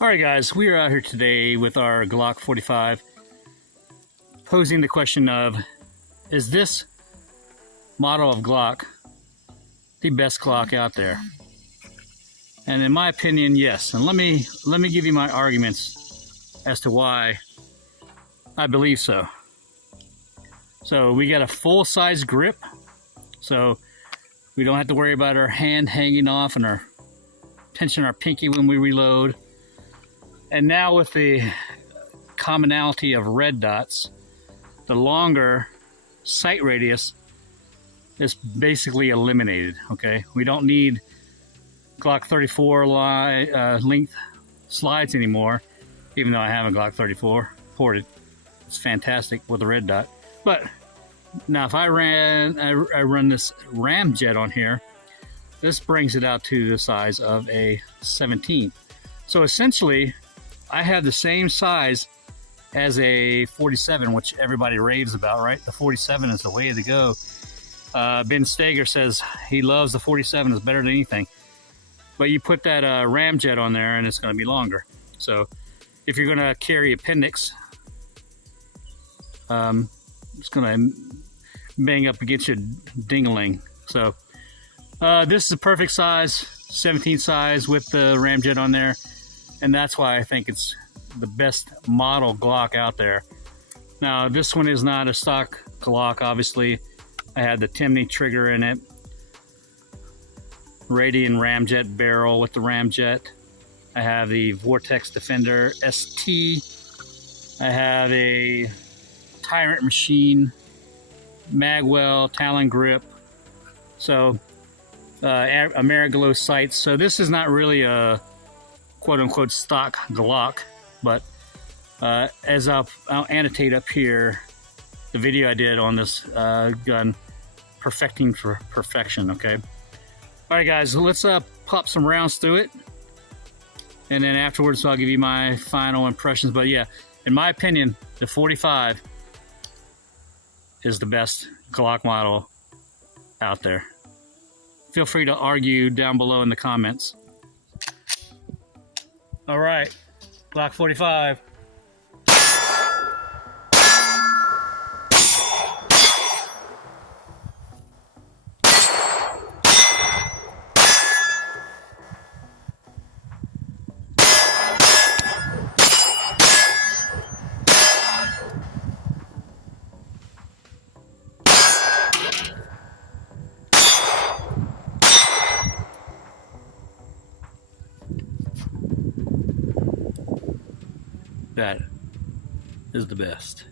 Alright guys, we are out here today with our Glock 45 posing the question of, is this model of Glock the best Glock out there? And in my opinion, yes. And let me give you my arguments as to why I believe so. So we got a full-size grip, so we don't have to worry about our hand hanging off and our pinching our pinky when we reload. And now with the commonality of red dots, the longer sight radius is basically eliminated, okay? We don't need Glock 34 length slides anymore, even though I have a Glock 34 ported. It's fantastic with a red dot. But now if I run this ramjet on here, this brings it out to the size of a 17. So essentially, I have the same size as a 47, which everybody raves about, right? The 47 is the way to go. Ben Steger says he loves the 47, it's better than anything. But you put that ramjet on there and it's going to be longer. So if you're going to carry appendix, it's going to bang up against your ding-a-ling. So this is a perfect size, 17 size with the ramjet on there. And that's why I think it's the best model Glock out there. Now, this one is not a stock Glock, obviously. I had the Timney trigger in it. Radian ramjet barrel with the ramjet. I have the Vortex Defender ST. I have a Tyrant Machine Magwell Talon grip. So, Ameriglo sights. So this is not really a quote-unquote stock Glock, but as I'll annotate up here the video I did on this gun, perfecting for perfection. Okay, all right guys, let's pop some rounds through it, and then afterwards I'll give you my final impressions. But yeah, in my opinion, the 45 is the best Glock model out there. Feel free to argue down below in the comments. All right, Glock 45. That is the best.